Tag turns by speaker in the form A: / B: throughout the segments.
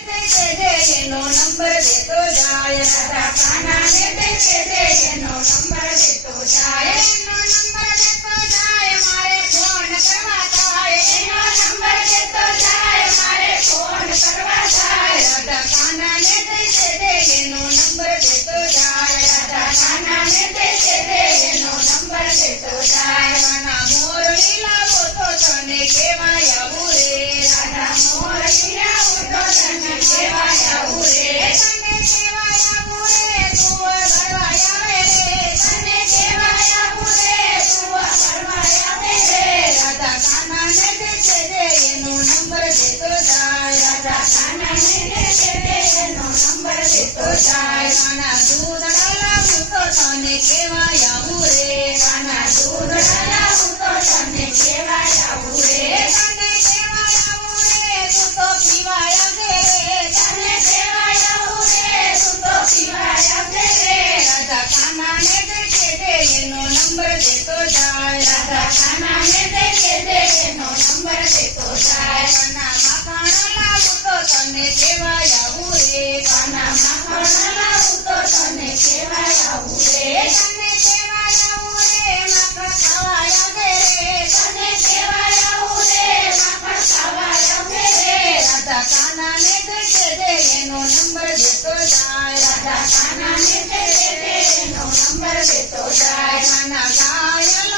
A: એનો નંબર દેતો જાય રાધા કાનાને દેખે એનો નંબર દે એનો નંબર દેતો જાય કાના માખણ લાવું તો આવું રે કાના માખણ તો તને કેવાય આવું રે તને રે રાધા દે એનો નંબર દેતો જાય રાધા દે એનો નંબર દેતો જાય કાના ગાય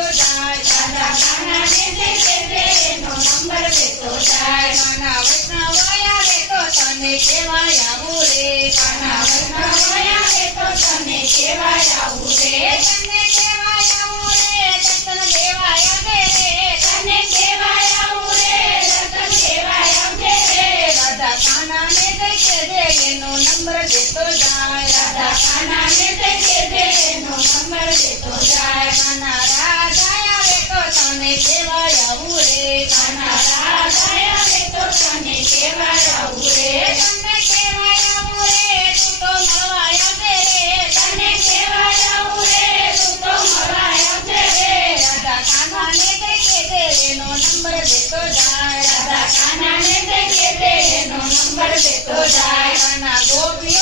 A: દેતો જાય દે એનો નંબર દેતો જાય કાના વૈષ્ણવ આવે તને કહેવાય આવું રે કાના વૈષ્ણવ આવે તો તને કહેવાય આવું રે કહેવાય આવું રે તને દે, એનો નંબર દેતો જાય. રાધા કાનાને દેખે દે તો તને કેવાય આવું રે. કાના રાધા આવે તો તને કેવાય આવું તને રે. રે કાના ગોપીઓ